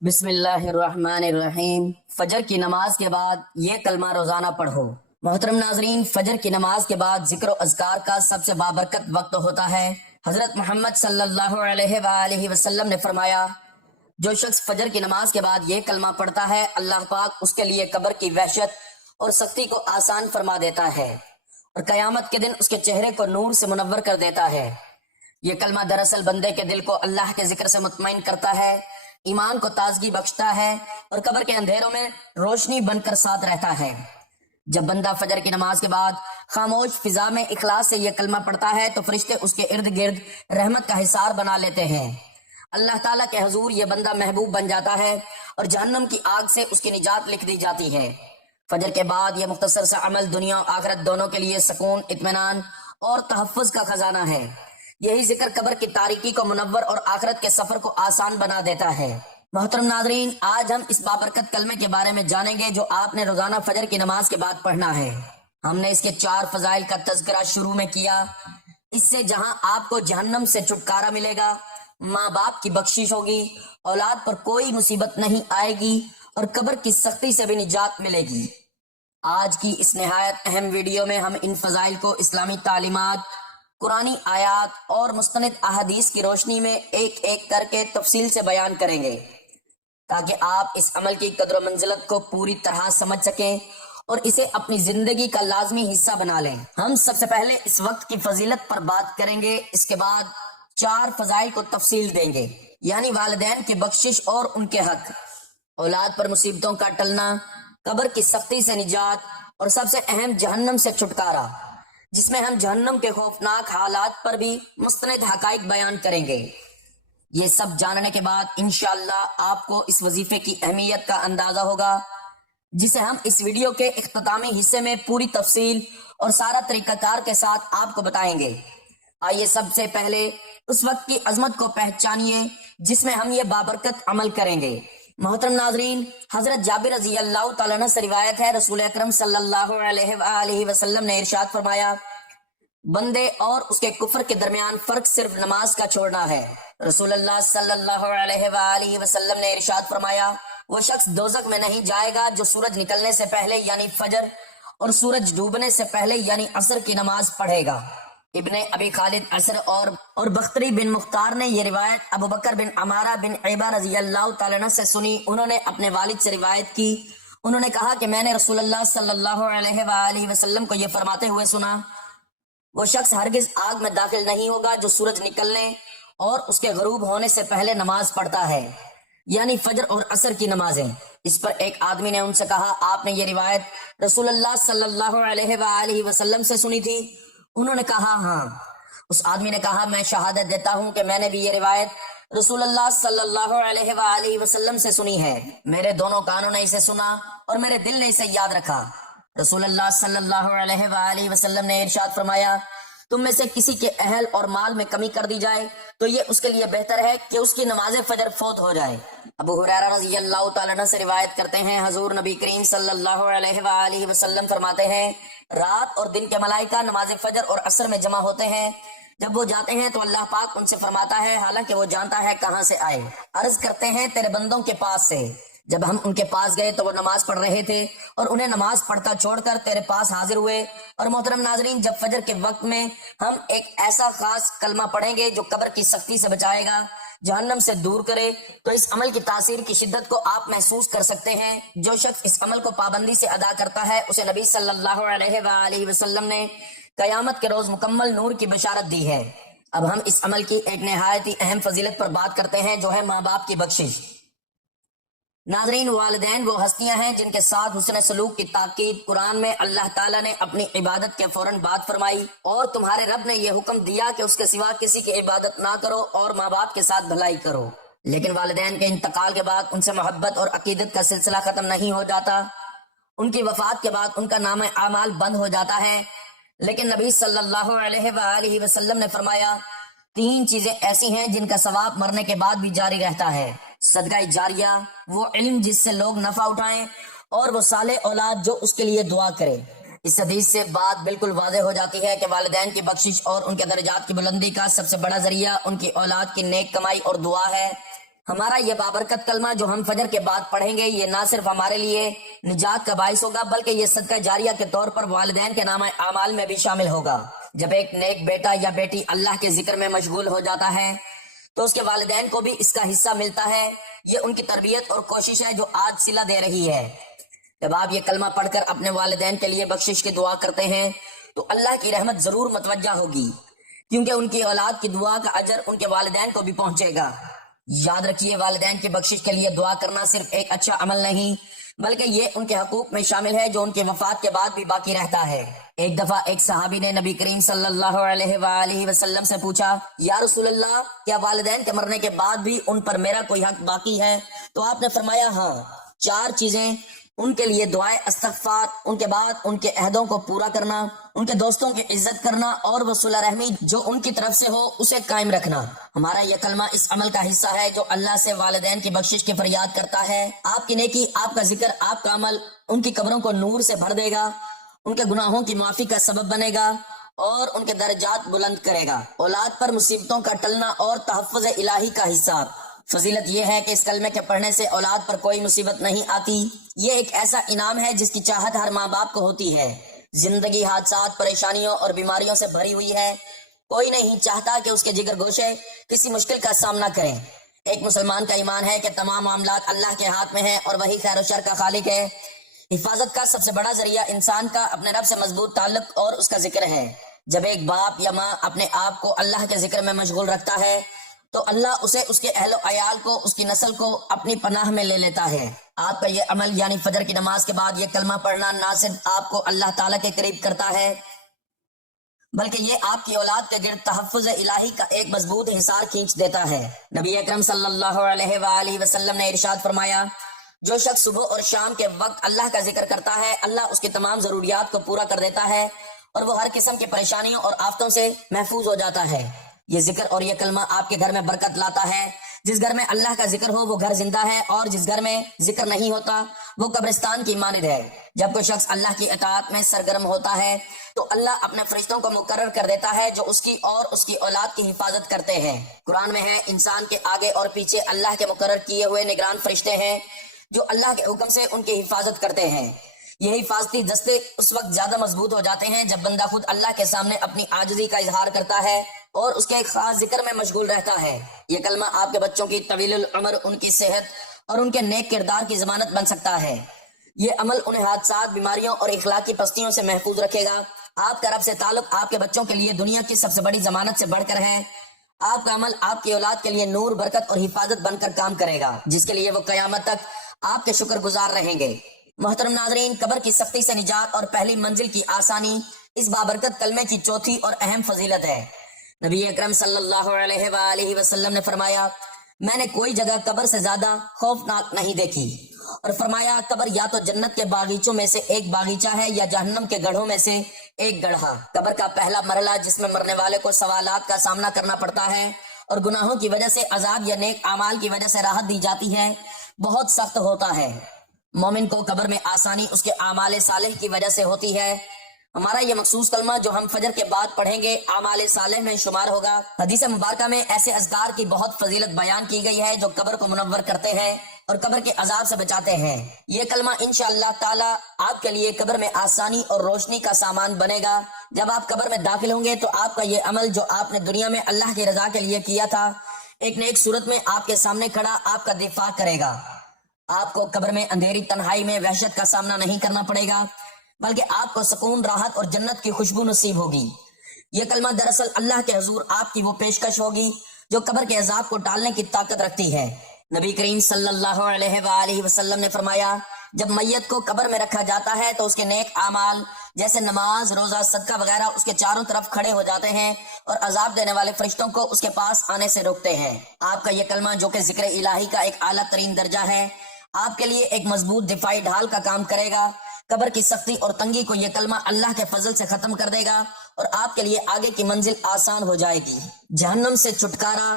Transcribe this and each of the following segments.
بسم اللہ الرحمن الرحیم۔ فجر کی نماز کے بعد یہ کلمہ روزانہ پڑھو۔ محترم ناظرین، فجر کی نماز کے بعد ذکر و اذکار کا سب سے بابرکت وقت ہوتا ہے۔ حضرت محمد صلی اللہ علیہ وآلہ وسلم نے فرمایا، جو شخص فجر کی نماز کے بعد یہ کلمہ پڑھتا ہے، اللہ پاک اس کے لیے قبر کی وحشت اور سختی کو آسان فرما دیتا ہے اور قیامت کے دن اس کے چہرے کو نور سے منور کر دیتا ہے۔ یہ کلمہ دراصل بندے کے دل کو اللہ کے ذکر سے مطمئن کرتا ہے، ایمان کو تازگی بخشتا ہے اور قبر کے اندھیروں میں روشنی بن کر ساتھ رہتا ہے۔ جب بندہ فجر کی نماز کے بعد خاموش فضا میں اخلاص سے یہ کلمہ پڑھتا ہے تو فرشتے اس کے ارد گرد رحمت کا حصار بنا لیتے ہیں۔ اللہ تعالیٰ کے حضور یہ بندہ محبوب بن جاتا ہے اور جہنم کی آگ سے اس کی نجات لکھ دی جاتی ہے۔ فجر کے بعد یہ مختصر سا عمل دنیا و آخرت دونوں کے لیے سکون، اطمینان اور تحفظ کا خزانہ ہے۔ یہی ذکر قبر کی تاریکی کو منور اور آخرت کے سفر کو آسان بنا دیتا ہے۔ محترم ناظرین، آج ہم اس بابرکت کلمے کے بارے میں جانیں گے جو آپ نے روزانہ فجر کی نماز کے بعد پڑھنا ہے۔ ہم نے اس کے 4 فضائل کا تذکرہ شروع میں کیا۔ اس سے جہاں آپ کو جہنم سے چھٹکارا ملے گا، ماں باپ کی بخشش ہوگی، اولاد پر کوئی مصیبت نہیں آئے گی اور قبر کی سختی سے بھی نجات ملے گی۔ آج کی اس نہایت اہم ویڈیو میں ہم ان فضائل کو اسلامی تعلیمات، قرآنی آیات اور مستند احادیث کی روشنی میں ایک ایک کر کے تفصیل سے بیان کریں گے تاکہ آپ اس عمل کی قدر و منزلت کو پوری طرح سمجھ سکیں اور اسے اپنی زندگی کا لازمی حصہ بنا لیں۔ ہم سب سے پہلے اس وقت کی فضیلت پر بات کریں گے، اس کے بعد 4 فضائل کو تفصیل دیں گے، یعنی والدین کی بخشش اور ان کے حق، اولاد پر مصیبتوں کا ٹلنا، قبر کی سختی سے نجات اور سب سے اہم جہنم سے چھٹکارا، جس میں ہم جہنم کے خوفناک حالات پر بھی مستند حقائق بیان کریں گے۔ یہ سب جاننے کے بعد انشاءاللہ آپ کو اس وظیفے کی اہمیت کا اندازہ ہوگا، جسے ہم اس ویڈیو کے اختتامی حصے میں پوری تفصیل اور سارا طریقہ کار کے ساتھ آپ کو بتائیں گے۔ آئیے سب سے پہلے اس وقت کی عظمت کو پہچانیے جس میں ہم یہ بابرکت عمل کریں گے۔ محترم ناظرین، حضرت جابر رضی اللہ تعالیٰ عنہ سے روایت ہے، رسول اکرم صلی اللہ علیہ وآلہ وسلم نے ارشاد فرمایا، بندے اور اس کے کفر کے درمیان فرق صرف نماز کا چھوڑنا ہے۔ رسول اللہ صلی اللہ علیہ وآلہ وسلم نے ارشاد فرمایا، وہ شخص دوزخ میں نہیں جائے گا جو سورج نکلنے سے پہلے یعنی فجر اور سورج ڈوبنے سے پہلے یعنی عصر کی نماز پڑھے گا۔ ابن ابی خالد عصر اور بختری بن مختار نے یہ روایت ابو بکر بن عمارہ بن عیبہ رضی اللہ تعالیٰ عنہ سے سنی۔ انہوں نے اپنے والد سے روایت کی، انہوں نے کہا کہ میں نے رسول اللہ صلی اللہ علیہ وآلہ وسلم کو یہ فرماتے ہوئے سنا، وہ شخص ہرگز آگ میں داخل نہیں ہوگا جو سورج نکلنے اور اس کے غروب ہونے سے پہلے نماز پڑھتا ہے، یعنی فجر اور عصر کی نمازیں۔ اس پر ایک آدمی نے ان سے کہا، آپ نے یہ روایت رسول اللہ صلی اللہ علیہ وآلہ وسلم سے سنی تھی؟ انہوں نے کہا ہاں۔ اس آدمی نے کہا، میں شہادت دیتا ہوں کہ میں نے بھی یہ روایت رسول اللہ صلی اللہ علیہ وآلہ وسلم سے سنی ہے۔ میرے دونوں کانوں نے اسے سنا اور میرے دل نے اسے یاد رکھا۔ رسول اللہ صلی اللہ علیہ وآلہ وسلم نے ارشاد فرمایا، تم میں سے کسی کے اہل اور مال میں کمی کر دی جائے تو یہ اس کے لیے بہتر ہے کہ اس کی نماز فجر فوت ہو جائے۔ ابو ہریرہ رضی اللہ تعالیٰ عنہ سے روایت کرتے ہیں، حضور نبی کریم صلی اللہ علیہ وآلہ وسلم فرماتے ہیں، رات اور دن کے ملائکہ نماز فجر اور عصر میں جمع ہوتے ہیں، جب وہ جاتے ہیں تو اللہ پاک ان سے فرماتا ہے، حالانکہ وہ جانتا ہے کہاں سے آئے، عرض کرتے ہیں تیرے بندوں کے پاس سے۔ جب ہم ان کے پاس گئے تو وہ نماز پڑھ رہے تھے اور انہیں نماز پڑھتا چھوڑ کر تیرے پاس حاضر ہوئے۔ اور محترم ناظرین، جب فجر کے وقت میں ہم ایک ایسا خاص کلمہ پڑھیں گے جو قبر کی سختی سے بچائے گا، جہنم سے دور کرے، تو اس عمل کی تاثیر کی شدت کو آپ محسوس کر سکتے ہیں۔ جو شخص اس عمل کو پابندی سے ادا کرتا ہے اسے نبی صلی اللہ علیہ وآلہ وسلم نے قیامت کے روز مکمل نور کی بشارت دی ہے۔ اب ہم اس عمل کی ایک نہایت ہی اہم فضیلت پر بات کرتے ہیں جو ہے ماں باپ کی بخشش۔ ناظرین، والدین وہ ہستیاں ہیں جن کے ساتھ حسن سلوک کی تاکید قرآن میں اللہ تعالیٰ نے اپنی عبادت کے فوراً بعد فرمائی، اور تمہارے رب نے یہ حکم دیا کہ اس کے سوا کسی کی عبادت نہ کرو اور ماں باپ کے ساتھ بھلائی کرو۔ لیکن والدین کے انتقال کے بعد ان سے محبت اور عقیدت کا سلسلہ ختم نہیں ہو جاتا، ان کی وفات کے بعد ان کا نام اعمال بند ہو جاتا ہے۔ لیکن نبی صلی اللہ علیہ وآلہ وسلم نے فرمایا، 3 چیزیں ایسی ہیں جن کا ثواب مرنے کے بعد بھی جاری رہتا ہے، صدقہ جاریہ، وہ علم جس سے لوگ نفع اٹھائیں، اور وہ صالح اولاد جو اس کے لیے دعا کرے۔ اس حدیث سے بات بالکل واضح ہو جاتی ہے کہ والدین کی بخشش اور ان کے درجات کی بلندی کا سب سے بڑا ذریعہ ان کی اولاد کی نیک کمائی اور دعا ہے۔ ہمارا یہ بابرکت کلمہ جو ہم فجر کے بعد پڑھیں گے یہ نہ صرف ہمارے لیے نجات کا باعث ہوگا بلکہ یہ صدقہ جاریہ کے طور پر والدین کے نامہ اعمال میں بھی شامل ہوگا۔ جب ایک نیک بیٹا یا بیٹی اللہ کے ذکر میں مشغول ہو جاتا ہے تو اس کے والدین کو بھی اس کا حصہ ملتا ہے۔ یہ ان کی تربیت اور کوشش ہے جو آج صلہ دے رہی ہے۔ جب آپ یہ کلمہ پڑھ کر اپنے والدین کے لیے بخشش کی دعا کرتے ہیں تو اللہ کی رحمت ضرور متوجہ ہوگی، کیونکہ ان کی اولاد کی دعا کا اجر ان کے والدین کو بھی پہنچے گا۔ یاد رکھیے، والدین کی بخشش کے لیے دعا کرنا صرف ایک اچھا عمل نہیں بلکہ یہ ان کے حقوق میں شامل ہے جو ان کی وفات کے بعد بھی باقی رہتا ہے۔ ایک دفعہ ایک صحابی نے نبی کریم صلی اللہ علیہ وآلہ وسلم سے پوچھا، یا رسول اللہ، کیا والدین کے مرنے کے بعد بھی ان پر میرا کوئی حق باقی ہے؟ تو آپ نے فرمایا، ہاں، 4 چیزیں: ان کے لیے دعائے استغفار، ان کے بعد ان کے عہدوں کو پورا کرنا، ان کے دوستوں کی عزت کرنا، اور وہ صلہ رحمی جو ان کی طرف سے ہو اسے قائم رکھنا۔ ہمارا یہ کلمہ اس عمل کا حصہ ہے جو اللہ سے والدین کی بخشش کی فریاد کرتا ہے۔ آپ کی نیکی، آپ کا ذکر، آپ کا عمل ان کی قبروں کو نور سے بھر دے گا، ان کے گناہوں کی معافی کا سبب بنے گا اور ان کے درجات بلند کرے گا۔ اولاد پر مصیبتوں کا ٹلنا اور تحفظ الہی کا حصہ۔ فضیلت یہ ہے کہ اس کلمے کے پڑھنے سے اولاد پر کوئی مصیبت نہیں آتی۔ یہ ایک ایسا انعام ہے جس کی چاہت ہر ماں باپ کو ہوتی ہے۔ زندگی حادثات، پریشانیوں اور بیماریوں سے بھری ہوئی ہے۔ کوئی نہیں چاہتا کہ اس کے جگر گوشے کسی مشکل کا سامنا کریں۔ ایک مسلمان کا ایمان ہے کہ تمام معاملات اللہ کے ہاتھ میں ہیں اور وہی خیر و شر کا خالق ہے۔ حفاظت کا سب سے بڑا ذریعہ انسان کا اپنے رب سے مضبوط تعلق اور اس کا ذکر ہے۔ جب ایک باپ یا ماں اپنے آپ کو اللہ کے ذکر میں مشغول رکھتا ہے تو اللہ اسے، اس کے اہل و عیال کو، اس کی نسل کو اپنی پناہ میں لے لیتا ہے۔ آپ کا یہ عمل یعنی فجر کی نماز کے بعد یہ کلمہ پڑھنا نہ صرف آپ کو اللہ تعالیٰ کے قریب کرتا ہے بلکہ یہ آپ کی اولاد کے گرد تحفظ الہی کا ایک مضبوط حصار کھینچ دیتا ہے۔ نبی اکرم صلی اللہ علیہ وآلہ وسلم نے ارشاد فرمایا، جو شخص صبح اور شام کے وقت اللہ کا ذکر کرتا ہے اللہ اس کی تمام ضروریات کو پورا کر دیتا ہے اور وہ ہر قسم کی پریشانیوں اور آفتوں سے محفوظ ہو جاتا ہے۔ یہ ذکر اور یہ کلمہ آپ کے گھر میں برکت لاتا ہے۔ جس گھر میں اللہ کا ذکر ہو وہ گھر زندہ ہے اور جس گھر میں ذکر نہیں ہوتا وہ قبرستان کی مانند ہے۔ جب کوئی شخص اللہ کی اطاعت میں سرگرم ہوتا ہے تو اللہ اپنے فرشتوں کو مقرر کر دیتا ہے جو اس کی اور اس کی اولاد کی حفاظت کرتے ہیں۔ قرآن میں ہے، انسان کے آگے اور پیچھے اللہ کے مقرر کیے ہوئے نگران فرشتے ہیں جو اللہ کے حکم سے ان کی حفاظت کرتے ہیں۔ یہ حفاظتی دستے اس وقت زیادہ مضبوط ہو جاتے ہیں جب بندہ خود اللہ کے سامنے اپنی عاجزی کا اظہار کرتا ہے اور اس کے ایک خاص ذکر میں مشغول رہتا ہے۔ یہ کلمہ آپ کے بچوں کی طویل العمر، ان کی صحت اور ان کے نیک کردار کی ضمانت بن سکتا ہے۔ یہ عمل انہیں حادثات، بیماریوں اور اخلاقی پستیوں سے محفوظ رکھے گا۔ آپ کا رب سے تعلق آپ کے بچوں کے لیے دنیا کی سب سے بڑی ضمانت سے بڑھ کر ہے۔ آپ کا عمل آپ کی اولاد کے لیے نور، برکت اور حفاظت بن کر کام کرے گا، جس کے لیے وہ قیامت تک آپ کے شکر گزار رہیں گے۔ محترم ناظرین، قبر کی سختی سے نجات اور پہلی منزل کی آسانی اس بابرکت کلمے کی چوتھی اور اہم فضیلت ہے۔ نبی اکرم صلی اللہ علیہ وآلہ وسلم نے فرمایا، میں نے کوئی جگہ قبر سے زیادہ خوفناک نہیں دیکھی، اور فرمایا قبر یا تو جنت کے باغیچوں میں سے ایک باغیچہ ہے یا جہنم کے گڑھوں میں سے ایک گڑھا۔ قبر کا پہلا مرحلہ جس میں مرنے والے کو سوالات کا سامنا کرنا پڑتا ہے اور گناہوں کی وجہ سے عذاب یا نیک اعمال کی وجہ سے راحت دی جاتی ہے، بہت سخت ہوتا ہے۔ مومن کو قبر میں آسانی اس کے اعمال صالح کی وجہ سے ہوتی ہے۔ ہمارا یہ مخصوص کلمہ جو ہم فجر کے بعد پڑھیں گے اعمال صالح میں شمار ہوگا۔ حدیث مبارکہ میں ایسے اذکار کی بہت فضیلت بیان کی گئی ہے جو قبر کو منور کرتے ہیں اور قبر کے عذاب سے بچاتے ہیں۔ یہ کلمہ انشاءاللہ تعالی آپ کے لیے قبر میں آسانی اور روشنی کا سامان بنے گا۔ جب آپ قبر میں داخل ہوں گے تو آپ کا یہ عمل جو آپ نے دنیا میں اللہ کی رضا کے لیے کیا تھا ایک نیک صورت میں آپ کے سامنے کھڑا آپ کا دفاع کرے گا۔ آپ کو قبر میں اندھیری تنہائی میں وحشت کا سامنا نہیں کرنا پڑے گا بلکہ آپ کو سکون، راحت اور جنت کی خوشبو نصیب ہوگی۔ یہ کلمہ دراصل اللہ کے حضور آپ کی وہ پیشکش ہوگی جو قبر کے عذاب کو ٹالنے کی طاقت رکھتی ہے۔ نبی کریم صلی اللہ علیہ وآلہ وسلم نے فرمایا، جب میت کو قبر میں رکھا جاتا ہے تو اس کے نیک اعمال جیسے نماز، روزہ، صدقہ وغیرہ اس کے چاروں طرف کھڑے ہو جاتے ہیں اور عذاب دینے والے فرشتوں کو اس کے پاس آنے سے روکتے ہیں۔ آپ کا یہ کلمہ جو کہ ذکر الہی کا ایک اعلیٰ ترین درجہ ہے، آپ کے لیے ایک مضبوط دفاعی ڈھال کا کام کرے گا۔ قبر کی سختی اور تنگی کو یہ کلمہ اللہ کے فضل سے ختم کر دے گا اور آپ کے لیے آگے کی منزل آسان ہو جائے گی۔ جہنم سے چھٹکارا،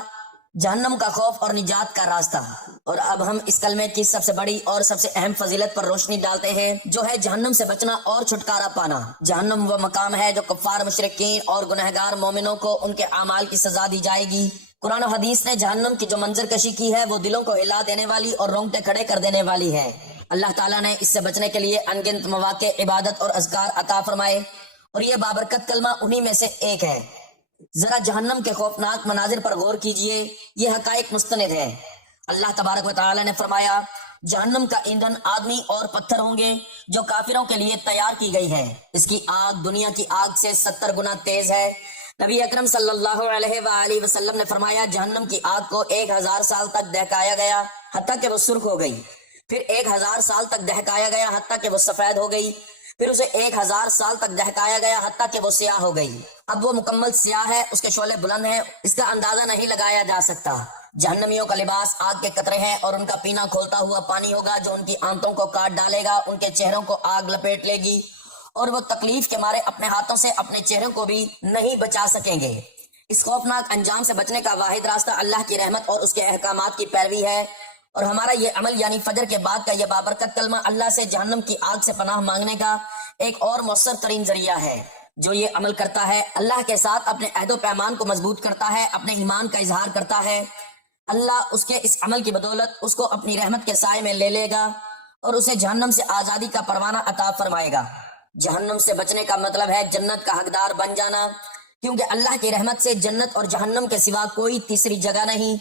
جہنم کا خوف اور نجات کا راستہ۔ اور اب ہم اس کلمے کی سب سے بڑی اور سب سے اہم فضیلت پر روشنی ڈالتے ہیں جو ہے جہنم سے بچنا اور چھٹکارا پانا۔ جہنم وہ مقام ہے جو کفار، مشرکین اور گنہگار مومنوں کو ان کے اعمال کی سزا دی جائے گی۔ قرآن و حدیث نے جہنم کی جو منظر کشی کی ہے وہ دلوں کو ہلا دینے والی اور رونگٹے کھڑے کر دینے والی ہے۔ اللہ تعالیٰ نے اس سے بچنے کے لیے انگنت مواقع عبادت اور اذکار عطا فرمائے، اور یہ بابرکت کلمہ انہی میں سے ایک ہے۔ ذرا جہنم کے خوفناک مناظر پر غور کیجئے، یہ حقائق مستند ہے۔ اللہ تبارک و تعالیٰ نے فرمایا، جہنم کا ایندھن آدمی اور پتھر ہوں گے جو کافروں کے لیے تیار کی گئی ہے۔ اس کی آگ دنیا کی آگ سے 70 گنا تیز ہے۔ نبی اکرم صلی اللہ علیہ وآلہ وسلم نے فرمایا، جہنم کی آگ کو 1000 سال تک دہکایا گیا حتیٰ کہ وہ سرخ ہو گئی، پھر 1000 سال تک دہکایا گیا حتیٰ کہ وہ سفید ہو گئی، پھر اسے 1000 سال تک دہکایا گیا حتیٰ کہ وہ سیاہ ہو گئی۔ اب وہ مکمل سیاہ ہے، اس کے شعلے بلند ہیں، اس کا اندازہ نہیں لگایا جا سکتا۔ جہنمیوں کا لباس آگ کے قطرے ہیں اور ان کا پینا کھولتا ہوا پانی ہوگا جو ان کی آنتوں کو کاٹ ڈالے گا، ان کے چہروں کو آگ لپیٹ لے گی اور وہ تکلیف کے مارے اپنے ہاتھوں سے اپنے چہروں کو بھی نہیں بچا سکیں گے۔ اس خوفناک انجام سے بچنے کا واحد راستہ اللہ کی رحمت اور اس کے احکامات کی پیروی ہے، اور ہمارا یہ عمل یعنی فجر کے بعد کا یہ بابرکت کلمہ اللہ سے جہنم کی آگ سے پناہ مانگنے کا ایک اور مؤثر ترین ذریعہ ہے۔ جو یہ عمل کرتا ہے اللہ کے ساتھ اپنے عہد و پیمان کو مضبوط کرتا ہے، اپنے ایمان کا اظہار کرتا ہے، اللہ اس کے اس عمل کی بدولت اس کو اپنی رحمت کے سائے میں لے لے گا اور اسے جہنم سے آزادی کا پروانہ عطا فرمائے گا۔ جہنم سے بچنے کا مطلب ہے جنت کا حقدار بن جانا، کیونکہ اللہ کی رحمت سے جنت اور جہنم کے سوا کوئی تیسری جگہ نہیں۔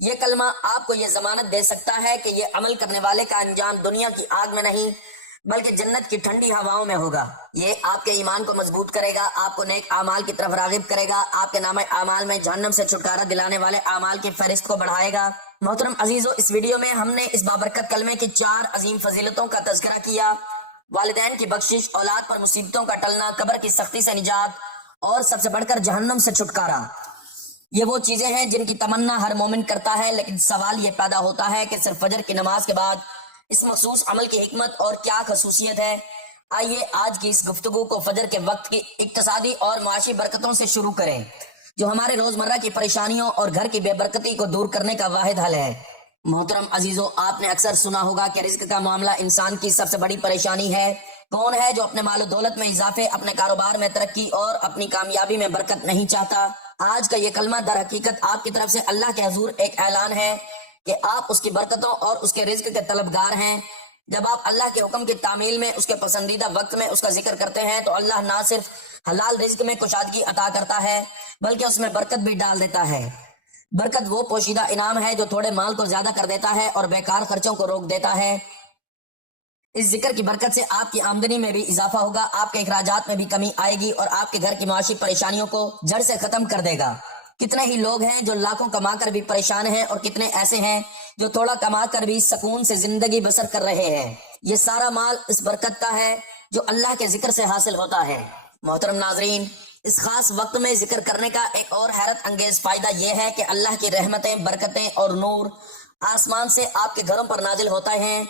یہ کلمہ آپ کو یہ ضمانت دے سکتا ہے کہ یہ عمل کرنے والے کا انجام دنیا کی آگ میں نہیں بلکہ جنت کی ٹھنڈی ہواؤں میں ہوگا۔ یہ آپ کے ایمان کو مضبوط کرے گا، آپ کو نیک اعمال کی طرف راغب کرے گا، آپ کے نامہ اعمال میں جہنم سے چھٹکارا دلانے والے اعمال کی فہرست کو بڑھائے گا۔ محترم عزیزو، اس ویڈیو میں ہم نے اس بابرکت کلمے کی 4 عظیم فضیلتوں کا تذکرہ کیا: والدین کی بخشش، اولاد پر مصیبتوں کا ٹلنا، قبر کی سختی سے نجات اور سب سے بڑھ کر جہنم سے چھٹکارا۔ یہ وہ چیزیں ہیں جن کی تمنا ہر مومن کرتا ہے، لیکن سوال یہ پیدا ہوتا ہے کہ صرف فجر کی نماز کے بعد اس مخصوص عمل کی حکمت اور کیا خصوصیت ہے؟ آئیے آج کی اس گفتگو کو فجر کے وقت کی اقتصادی اور معاشی برکتوں سے شروع کریں، جو ہمارے روزمرہ کی پریشانیوں اور گھر کی بے برکتی کو دور کرنے کا واحد حل ہے۔ محترم عزیزو، آپ نے اکثر سنا ہوگا کہ رزق کا معاملہ انسان کی سب سے بڑی پریشانی ہے۔ کون ہے جو اپنے مال و دولت میں اضافے، اپنے کاروبار میں ترقی اور اپنی کامیابی میں برکت نہیں چاہتا؟ آج کا یہ کلمہ در حقیقت آپ کی طرف سے اللہ کے حضور ایک اعلان ہے کہ آپ اس کی برکتوں اور اس کے رزق کے طلبگار ہیں۔ جب آپ اللہ کے حکم کی تعمیل میں، اس کے پسندیدہ وقت میں اس کا ذکر کرتے ہیں تو اللہ نہ صرف حلال رزق میں کشادگی عطا کرتا ہے بلکہ اس میں برکت بھی ڈال دیتا ہے۔ برکت وہ پوشیدہ انعام ہے جو تھوڑے مال کو زیادہ کر دیتا ہے اور بیکار خرچوں کو روک دیتا ہے۔ اس ذکر کی برکت سے آپ کی آمدنی میں بھی اضافہ ہوگا، آپ کے اخراجات میں بھی کمی آئے گی اور آپ کے گھر کی معاشی پریشانیوں کو جڑ سے ختم کر دے گا۔ کتنے ہی لوگ ہیں جو لاکھوں کما کر بھی پریشان ہیں، اور کتنے ایسے ہیں جو تھوڑا کما کر بھی سکون سے زندگی بسر کر رہے ہیں۔ یہ سارا مال اس برکت کا ہے جو اللہ کے ذکر سے حاصل ہوتا ہے۔ محترم ناظرین، اس خاص وقت میں ذکر کرنے کا ایک اور حیرت انگیز فائدہ یہ ہے کہ اللہ کی رحمتیں، برکتیں اور نور آسمان سے آپ کے گھروں پر نازل ہوتا ہے۔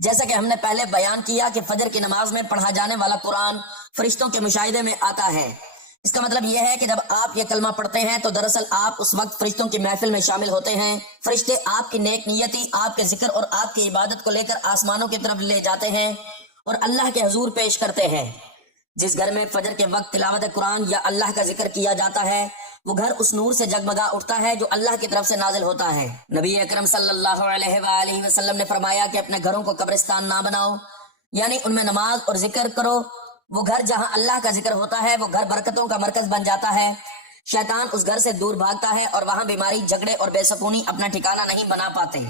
جیسا کہ ہم نے پہلے بیان کیا کہ فجر کی نماز میں پڑھا جانے والا قرآن فرشتوں کے مشاہدے میں آتا ہے۔ اس کا مطلب یہ ہے کہ جب آپ یہ کلمہ پڑھتے ہیں تو دراصل آپ اس وقت فرشتوں کی محفل میں شامل ہوتے ہیں۔ فرشتے آپ کی نیک نیتی، آپ کے ذکر اور آپ کی عبادت کو لے کر آسمانوں کی طرف لے جاتے ہیں اور اللہ کے حضور پیش کرتے ہیں۔ جس گھر میں فجر کے وقت تلاوت قرآن یا اللہ کا ذکر کیا جاتا ہے وہ گھر اس نور سے جگمگا اٹھتا ہے جو اللہ کی طرف سے نازل ہوتا ہے۔ نبی اکرم صلی اللہ علیہ وآلہ وسلم نے فرمایا کہ اپنے گھروں کو قبرستان نہ بناؤ، یعنی ان میں نماز اور ذکر کرو۔ وہ گھر جہاں اللہ کا ذکر ہوتا ہے وہ گھر برکتوں کا مرکز بن جاتا ہے۔ شیطان اس گھر سے دور بھاگتا ہے اور وہاں بیماری، جھگڑے اور بے سکونی اپنا ٹھکانہ نہیں بنا پاتے۔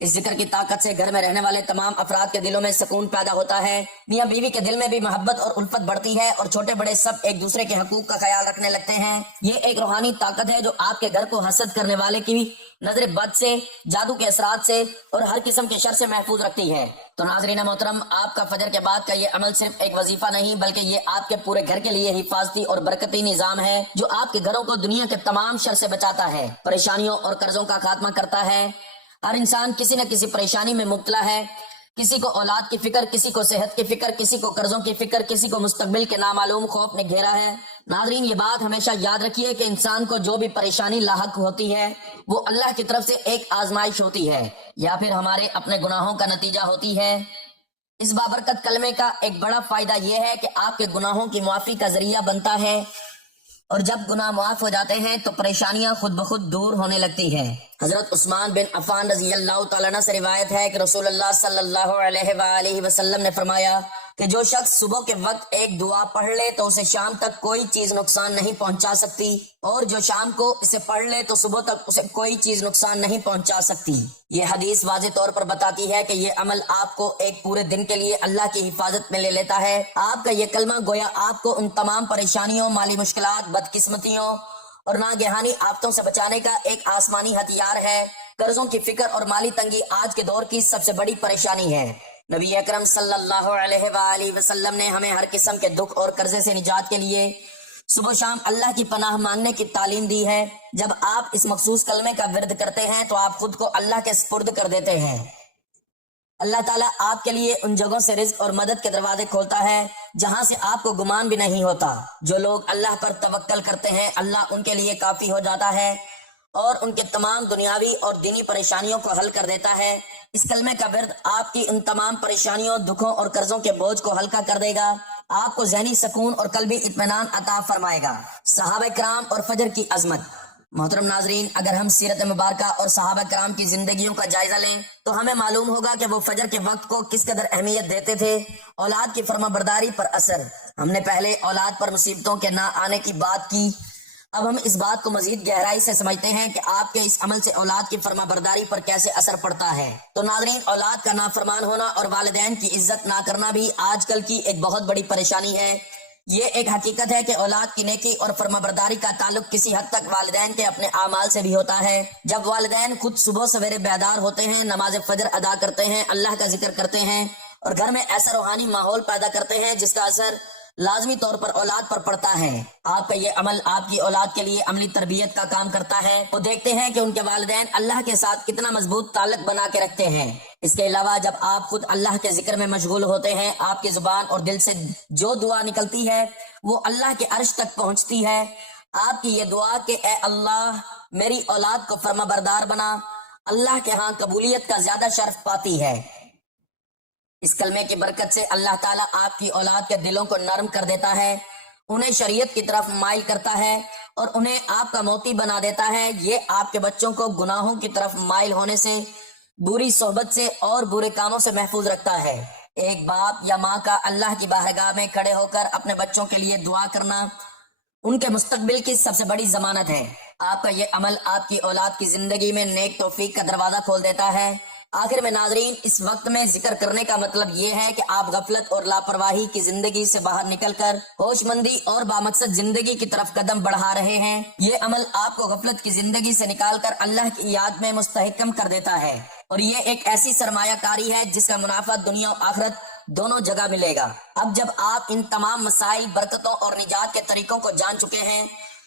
اس ذکر کی طاقت سے گھر میں رہنے والے تمام افراد کے دلوں میں سکون پیدا ہوتا ہے، میاں بیوی کے دل میں بھی محبت اور الفت بڑھتی ہے اور چھوٹے بڑے سب ایک دوسرے کے حقوق کا خیال رکھنے لگتے ہیں۔ یہ ایک روحانی طاقت ہے جو آپ کے گھر کو حسد کرنے والے کی نظر بد سے، جادو کے اثرات سے اور ہر قسم کے شر سے محفوظ رکھتی ہے۔ تو ناظرین محترم، آپ کا فجر کے بعد کا یہ عمل صرف ایک وظیفہ نہیں بلکہ یہ آپ کے پورے گھر کے لیے حفاظتی اور برکتی نظام ہے جو آپ کے گھروں کو دنیا کے تمام شر سے بچاتا ہے، پریشانیوں اور قرضوں کا خاتمہ کرتا ہے۔ ہر انسان کسی نہ کسی پریشانی میں مبتلا ہے، کسی کو اولاد کی فکر، کسی کو صحت کی فکر، کسی کو قرضوں کی فکر، کسی کو مستقبل کے نامعلوم خوف نے گھیرا ہے۔ ناظرین، یہ بات ہمیشہ یاد رکھیے کہ انسان کو جو بھی پریشانی لاحق ہوتی ہے وہ اللہ کی طرف سے ایک آزمائش ہوتی ہے یا پھر ہمارے اپنے گناہوں کا نتیجہ ہوتی ہے۔ اس بابرکت کلمے کا ایک بڑا فائدہ یہ ہے کہ آپ کے گناہوں کی معافی کا ذریعہ بنتا ہے اور جب گناہ معاف ہو جاتے ہیں تو پریشانیاں خود بخود دور ہونے لگتی ہیں۔ حضرت عثمان بن عفان رضی اللہ تعالیٰ عنہ سے روایت ہے کہ رسول اللہ صلی اللہ علیہ وآلہ وسلم نے فرمایا کہ جو شخص صبح کے وقت ایک دعا پڑھ لے تو اسے شام تک کوئی چیز نقصان نہیں پہنچا سکتی، اور جو شام کو اسے پڑھ لے تو صبح تک اسے کوئی چیز نقصان نہیں پہنچا سکتی۔ یہ حدیث واضح طور پر بتاتی ہے کہ یہ عمل آپ کو ایک پورے دن کے لیے اللہ کی حفاظت میں لے لیتا ہے۔ آپ کا یہ کلمہ گویا آپ کو ان تمام پریشانیوں، مالی مشکلات، بدقسمتیوں اور ناگہانی آفتوں سے بچانے کا ایک آسمانی ہتھیار ہے۔ قرضوں کی فکر اور مالی تنگی آج کے دور کی سب سے بڑی پریشانی ہے۔ نبی اکرم صلی اللہ علیہ وآلہ وسلم نے ہمیں ہر قسم کے دکھ اور قرضے سے نجات کے لیے صبح و شام اللہ کی پناہ مانگنے کی تعلیم دی ہے۔ جب آپ اس مخصوص کلمے کا ورد کرتے ہیں تو آپ خود کو اللہ کے سپرد کر دیتے ہیں۔ اللہ تعالیٰ آپ کے لیے ان جگہوں سے رزق اور مدد کے دروازے کھولتا ہے جہاں سے آپ کو گمان بھی نہیں ہوتا۔ جو لوگ اللہ پر توکل کرتے ہیں اللہ ان کے لیے کافی ہو جاتا ہے اور ان کے تمام دنیاوی اور دینی پریشانیوں کو حل کر دیتا ہے۔ اس کلمے کا ورد آپ کی ان تمام پریشانیوں، دکھوں اور قرضوں کے بوجھ کو ہلکا کر دے گا، آپ کو ذہنی سکون اور قلبی اطمینان عطا فرمائے گا۔ صحابہ کرام اور فجر کی عظمت۔ محترم ناظرین، اگر ہم سیرت مبارکہ اور صحابہ کرام کی زندگیوں کا جائزہ لیں تو ہمیں معلوم ہوگا کہ وہ فجر کے وقت کو کس قدر اہمیت دیتے تھے۔ اولاد کی فرما برداری پر اثر۔ ہم نے پہلے اولاد پر مصیبتوں کے نہ آنے کی بات کی، اب ہم اس بات کو مزید گہرائی سے سمجھتے ہیں کہ آپ کے اس عمل سے اولاد کی فرما برداری پر کیسے اثر پڑتا ہے۔ تو ناظرین، اولاد کا نافرمان ہونا اور والدین کی عزت نہ کرنا بھی آج کل کی ایک بہت بڑی پریشانی ہے۔ یہ ایک حقیقت ہے کہ اولاد کی نیکی اور فرما برداری کا تعلق کسی حد تک والدین کے اپنے اعمال سے بھی ہوتا ہے۔ جب والدین خود صبح سویرے بیدار ہوتے ہیں، نماز فجر ادا کرتے ہیں، اللہ کا ذکر کرتے ہیں اور گھر میں ایسا روحانی ماحول پیدا کرتے ہیں جس کا اثر لازمی طور پر اولاد پر پڑتا ہے۔ آپ کا یہ عمل آپ کی اولاد کے لیے عملی تربیت کا کام کرتا ہے۔ وہ دیکھتے ہیں کہ ان کے والدین اللہ کے ساتھ کتنا مضبوط تعلق بنا کے رکھتے ہیں۔ اس کے علاوہ جب آپ خود اللہ کے ذکر میں مشغول ہوتے ہیں، آپ کی زبان اور دل سے جو دعا نکلتی ہے وہ اللہ کے عرش تک پہنچتی ہے۔ آپ کی یہ دعا کہ اے اللہ میری اولاد کو فرما بردار بنا، اللہ کے ہاں قبولیت کا زیادہ شرف پاتی ہے۔ اس کلمے کی برکت سے اللہ تعالیٰ آپ کی اولاد کے دلوں کو نرم کر دیتا ہے، انہیں شریعت کی طرف مائل کرتا ہے اور انہیں آپ کا موتی بنا دیتا ہے۔ یہ آپ کے بچوں کو گناہوں کی طرف مائل ہونے سے، بری صحبت سے اور برے کاموں سے محفوظ رکھتا ہے۔ ایک باپ یا ماں کا اللہ کی بارگاہ میں کھڑے ہو کر اپنے بچوں کے لیے دعا کرنا ان کے مستقبل کی سب سے بڑی ضمانت ہے۔ آپ کا یہ عمل آپ کی اولاد کی زندگی میں نیک توفیق کا دروازہ کھول دیتا ہے۔ آخر میں ناظرین، اس وقت میں ذکر کرنے کا مطلب یہ ہے کہ آپ غفلت اور لاپرواہی کی زندگی سے باہر نکل کر ہوش مندی اور بامقصد زندگی کی طرف قدم بڑھا رہے ہیں۔ یہ عمل آپ کو غفلت کی زندگی سے نکال کر اللہ کی یاد میں مستحکم کر دیتا ہے، اور یہ ایک ایسی سرمایہ کاری ہے جس کا منافع دنیا و آخرت دونوں جگہ ملے گا۔ اب جب آپ ان تمام مسائل، برکتوں اور نجات کے طریقوں کو جان چکے ہیں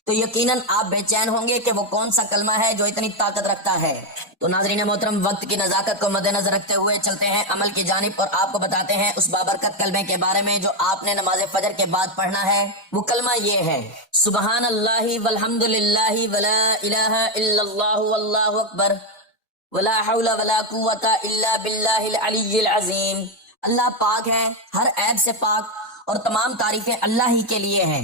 تو یقیناً آپ بے چین ہوں گے کہ وہ کون سا کلمہ ہے جو اتنی طاقت رکھتا ہے۔ تو ناظرین محترم، وقت کی نزاکت کو مد نظر رکھتے ہوئے چلتے ہیں عمل کی جانب اور آپ کو بتاتے ہیں اس بابرکت کلمے کے بارے میں جو آپ نے نماز فجر کے بعد پڑھنا ہے۔ وہ کلمہ یہ ہے: سبحان اللہ والحمد للہ ولا الہ الا اللہ واللہ اکبر ولا حول ولا قوت الا باللہ العلی العظیم۔ اللہ پاک ہے، ہر عیب سے پاک، اور تمام تعریفیں اللہ ہی کے لیے ہیں،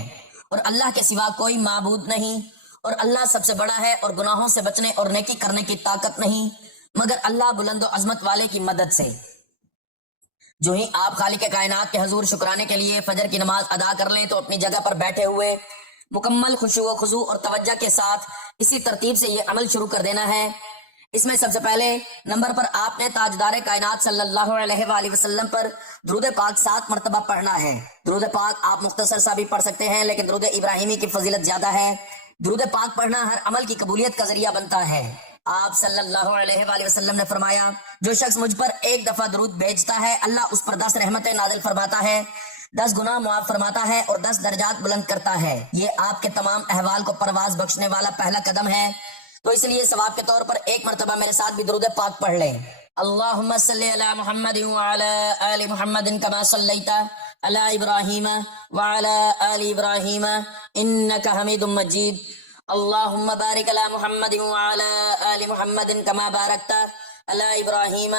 اور اللہ کے سوا کوئی معبود نہیں، اور اللہ سب سے بڑا ہے، اور گناہوں سے بچنے اور نیکی کرنے کی طاقت نہیں مگر اللہ بلند و عظمت والے کی مدد سے۔ جو ہی آپ خالق کائنات کے حضور شکرانے کے لیے فجر کی نماز ادا کر لیں تو اپنی جگہ پر بیٹھے ہوئے مکمل خشوع و خضوع اور توجہ کے ساتھ اسی ترتیب سے یہ عمل شروع کر دینا ہے۔ اس میں سب سے پہلے نمبر پر آپ نے تاجدار کائنات صلی اللہ علیہ وآلہ وسلم پر درود پاک 7 مرتبہ پڑھنا ہے۔ درود پاک آپ مختصر سا بھی پڑھ سکتے ہیں، لیکن درود ابراہیمی کی فضیلت زیادہ ہے۔ درود پاک پڑھنا ہر عمل کی قبولیت کا ذریعہ بنتا ہے۔ آپ صلی اللہ علیہ وآلہ وسلم نے فرمایا، جو شخص مجھ پر ایک دفعہ درود بھیجتا ہے اللہ اس پر 10 رحمتیں نازل فرماتا ہے، 10 گناہ معاف فرماتا ہے اور 10 درجات بلند کرتا ہے۔ یہ آپ کے تمام احوال کو پرواز بخشنے والا پہلا قدم ہے، تو اس لیے ثواب کے طور پر ایک مرتبہ میرے ساتھ بھی درود پاک پڑھ لیں۔ اللہم صلی علی محمد وعلی آل محمد کما صلیت علی ابراہیم وعلی آل ابراہیم انک حمید مجید۔ اللہم بارک علی محمد وعلی آل محمد کما بارکت علی ابراہیم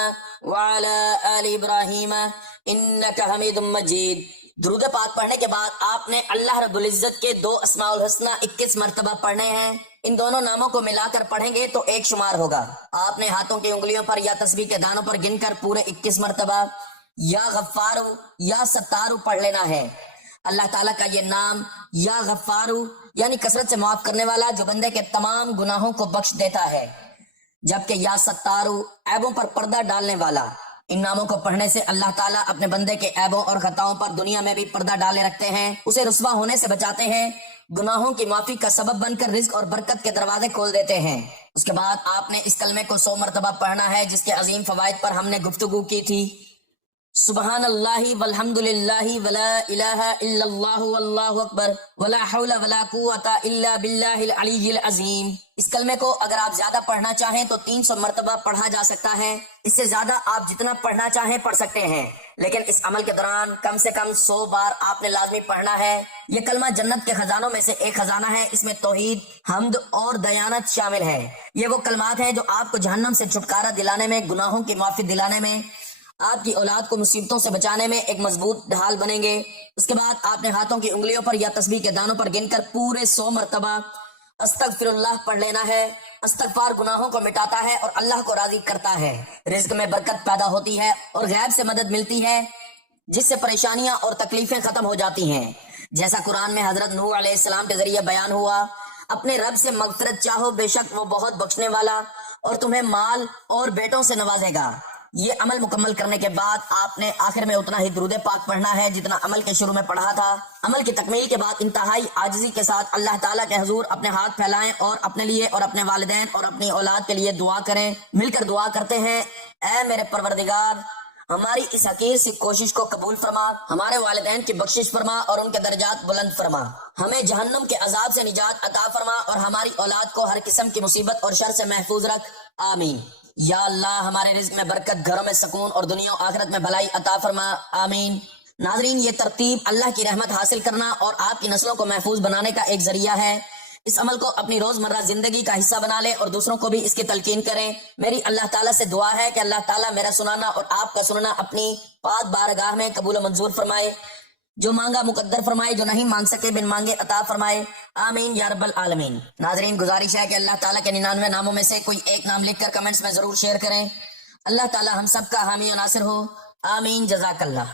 وعلی آل ابراہیم انک حمید مجید۔ درود پاک پڑھنے کے بعد آپ نے اللہ رب العزت کے 2 اسماء الحسنہ 21 مرتبہ پڑھنے ہیں۔ ان دونوں ناموں کو ملا کر پڑھیں گے تو ایک شمار ہوگا۔ آپ نے ہاتھوں کی انگلیوں پر یا تسبیح کے دانوں پر گن کر پورے 21 مرتبہ یا غفارو یا ستارو پڑھ لینا ہے۔ اللہ تعالیٰ کا یہ نام یا غفارو یعنی کثرت سے معاف کرنے والا، جو بندے کے تمام گناہوں کو بخش دیتا ہے، جبکہ یا ستارو عیبوں پر پردہ ڈالنے والا۔ ان ناموں کو پڑھنے سے اللہ تعالیٰ اپنے بندے کے عیبوں اور خطاؤں پر دنیا میں بھی پردہ ڈالے رکھتے ہیں، اسے رسوا ہونے سے بچاتے ہیں، گناہوں کی معافی کا سبب بن کر رزق اور برکت کے دروازے کھول دیتے ہیں۔ اس کے بعد آپ نے اس کلمے کو 100 مرتبہ پڑھنا ہے، جس کے عظیم فوائد پر ہم نے گفتگو کی تھی۔ سبحان اللہ والحمد للہ ولا الہ الا اللہ واللہ اکبر ولا حول ولا قوت الا باللہ العلی العظیم۔ اس کلمے کو اگر آپ زیادہ پڑھنا چاہیں تو 300 مرتبہ پڑھا جا سکتا ہے، اس سے زیادہ آپ جتنا پڑھنا چاہیں پڑھ سکتے ہیں، لیکن اس عمل کے دوران کم سے کم 100 بار آپ نے لازمی پڑھنا ہے۔ یہ کلمہ جنت کے خزانوں میں سے ایک خزانہ ہے، اس میں توحید، حمد اور دیانت شامل ہے۔ یہ وہ کلمات ہیں جو آپ کو جہنم سے چھٹکارا دلانے میں، گناہوں کی معافی دلانے میں، آپ کی اولاد کو مصیبتوں سے بچانے میں ایک مضبوط ڈھال بنیں گے۔ اس کے بعد آپ نے ہاتھوں کی انگلیوں پر یا تسبیح کے دانوں پر گن کر پورے 100 مرتبہ استغفر اللہ پڑھ لینا ہے۔ استغفار گناہوں کو مٹاتا ہے اور اللہ کو راضی کرتا ہے، رزق میں برکت پیدا ہوتی ہے اور غیب سے مدد ملتی ہے، جس سے پریشانیاں اور تکلیفیں ختم ہو جاتی ہیں، جیسا قرآن میں حضرت نوح علیہ السلام کے ذریعے بیان ہوا۔ اپنے رب سے مغفرت چاہو، بے شک وہ بہت بخشنے والا اور تمہیں مال اور بیٹوں سے نوازے گا۔ یہ عمل مکمل کرنے کے بعد آپ نے آخر میں اتنا ہی درود پاک پڑھنا ہے جتنا عمل کے شروع میں پڑھا تھا۔ عمل کی تکمیل کے بعد انتہائی عاجزی کے ساتھ اللہ تعالیٰ کے حضور اپنے ہاتھ پھیلائیں اور اپنے لیے اور اپنے والدین اور اپنی اولاد کے لیے دعا کریں۔ مل کر دعا کرتے ہیں، اے میرے پروردگار، ہماری اس حقیر سی کوشش کو قبول فرما، ہمارے والدین کی بخشش فرما اور ان کے درجات بلند فرما، ہمیں جہنم کے عذاب سے نجات عطا فرما اور ہماری اولاد کو ہر قسم کی مصیبت اور شر سے محفوظ رکھ، آمین۔ یا اللہ ہمارے رزق میں برکت، گھروں میں سکون اور دنیا و آخرت میں بھلائی عطا فرما، آمین۔ ناظرین، یہ ترتیب اللہ کی رحمت حاصل کرنا اور آپ کی نسلوں کو محفوظ بنانے کا ایک ذریعہ ہے۔ اس عمل کو اپنی روزمرہ زندگی کا حصہ بنا لیں اور دوسروں کو بھی اس کی تلقین کریں۔ میری اللہ تعالیٰ سے دعا ہے کہ اللہ تعالیٰ میرا سنانا اور آپ کا سننا اپنی پاک بارگاہ میں قبول و منظور فرمائے، جو مانگا مقدر فرمائے، جو نہیں مانگ سکے بن مانگے عطا فرمائے، آمین یا رب العالمین۔ ناظرین، گزارش ہے کہ اللہ تعالیٰ کے 99 ناموں میں سے کوئی ایک نام لکھ کر کمنٹس میں ضرور شیئر کریں۔ اللہ تعالیٰ ہم سب کا حامی و ناصر ہو، آمین، جزاک اللہ۔